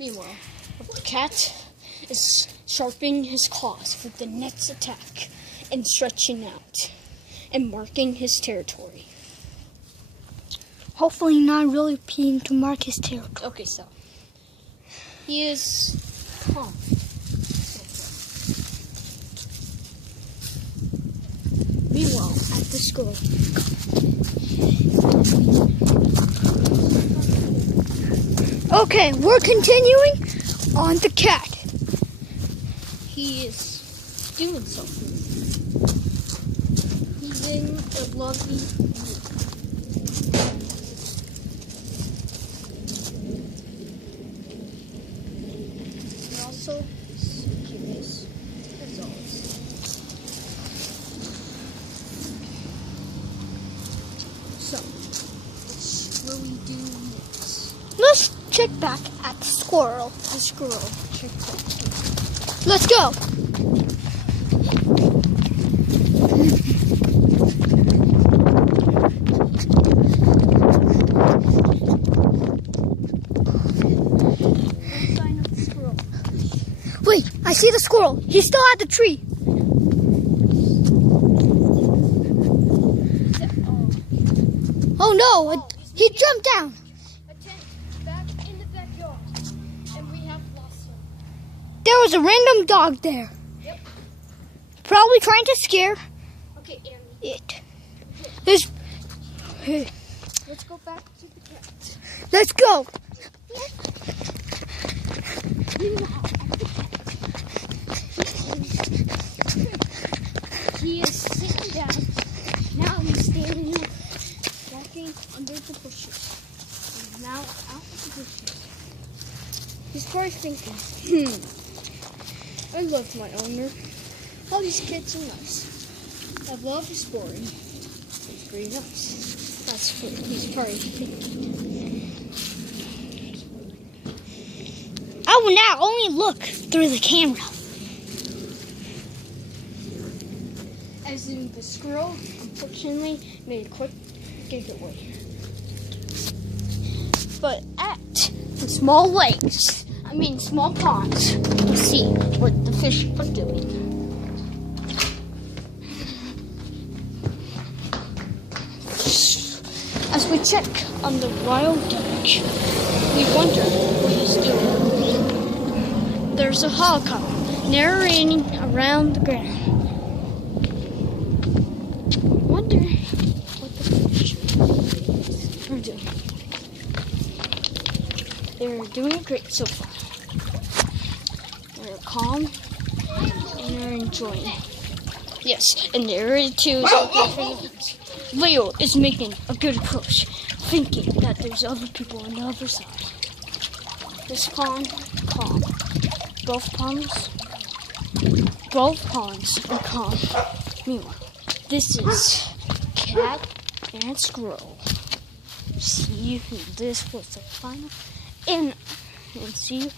Meanwhile, the cat is sharpening his claws for the next attack and stretching out and marking his territory. Hopefully not really peeing to mark his territory. Okay, so he is calm. Meanwhile, at the school. Okay, we're continuing on the cat. He is doing something. He's in a lovely mood. And also, he's curious, as always. So, what will we do next? Let's check back at the squirrel. The squirrel. Check that. Let's go. Sign of the squirrel. Wait, I see the squirrel. He's still at the tree. Oh no, he jumped down. A tent back in the backyard, and we have lost him. There was a random dog there. Yep. Probably trying to scare Okay, Aaron, it. There's, let's go back to the cat. let's go. He is sitting down. Now he's standing up, walking under the bushes. And now out of the bushes. He's probably thinking, I love my owner. All these kids are nice. I love exploring. It's pretty nice. That's what he's probably thinking. I will now only look through the camera. As in the squirrel, unfortunately, made a quick getaway. But at the small lakes, small ponds, we'll see what the fish are doing. As we check on the wild duck, we wonder what he's doing. There's a helicopter narrating around the ground. Wonder what the fish are doing. They're doing great so far. They're calm and they're enjoying. Yes, and they're ready to. Leo is making a good approach, thinking that there's other people on the other side. This pond, calm. Both ponds are calm. Meanwhile, this is cat and squirrel. See who this was the final, and see